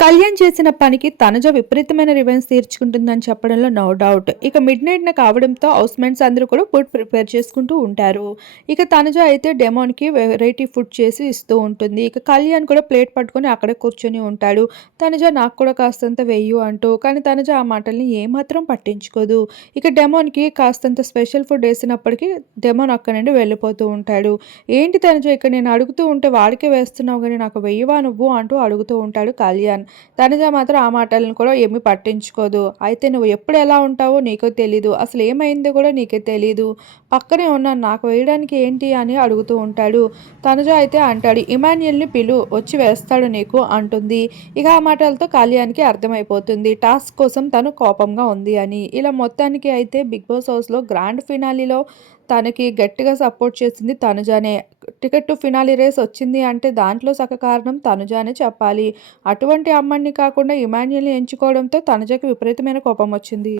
కళ్యాణ్ చేసిన పనికి తనుజ విపరీతమైన రివెన్స్ తీర్చుకుంటుందని చెప్పడంలో నో డౌట్ ఇక మిడ్ నైట్ నాకు కావడంతో హౌస్ మేట్స్ అందరూ కూడా ఫుడ్ ప్రిపేర్ చేసుకుంటూ ఉంటారు. ఇక తనుజ అయితే డెమోన్కి వెరైటీ ఫుడ్ చేసి ఇస్తూ ఉంటుంది. ఇక కళ్యాణ్ కూడా ప్లేట్ పట్టుకొని అక్కడే కూర్చొని ఉంటాడు. తనుజ నాకు కూడా కాస్తంత వెయ్యు అంటూ. కానీ తనుజ ఆ మాటల్ని ఏమాత్రం పట్టించుకోదు. ఇక డెమోన్కి కాస్తంత స్పెషల్ ఫుడ్ వేసినప్పటికీ డెమోన్ అక్కడ నుండి వెళ్ళిపోతూ ఉంటాడు. ఏంటి తనుజ ఇక్కడ నేను అడుగుతూ ఉంటే వాడికే వేస్తున్నావు కానీ నాకు వెయ్యవా నువ్వు? అంటూ అడుగుతూ ఉంటాడు కళ్యాణ్. తనుజ మాత్రం ఆ మాటలను కూడా ఏమీ పట్టించుకోదు. అయితే నువ్వు ఎప్పుడు ఎలా ఉంటావో నీకు తెలీదు. అసలు ఏమైందో కూడా నీకే తెలీదు. పక్కనే ఉన్నాను నాకు వేయడానికి ఏంటి అని అడుగుతూ ఉంటాడు. తనుజ అయితే అంటాడు ఇమాన్యుల్ని పిలు వచ్చి వేస్తాడు నీకు అంటుంది. ఇక ఆ మాటలతో కళ్యాణ్కి అర్థమైపోతుంది. టాస్క్ కోసం తను కోపంగా ఉంది అని. ఇలా మొత్తానికి అయితే బిగ్ బాస్ హౌస్లో గ్రాండ్ ఫినాలీలో తనకి గట్టిగా సపోర్ట్ చేసింది తనుజానే. టికెట్ టు ఫినాలి రేస్ వచ్చింది అంటే దాంట్లో సగ కారణం తనుజానే చెప్పాలి. అటువంటి అమ్మాయిని కాకుండా ఇమాన్యుల్ని ఎంచుకోవడంతో తనుజకి విపరీతమైన కోపం వచ్చింది.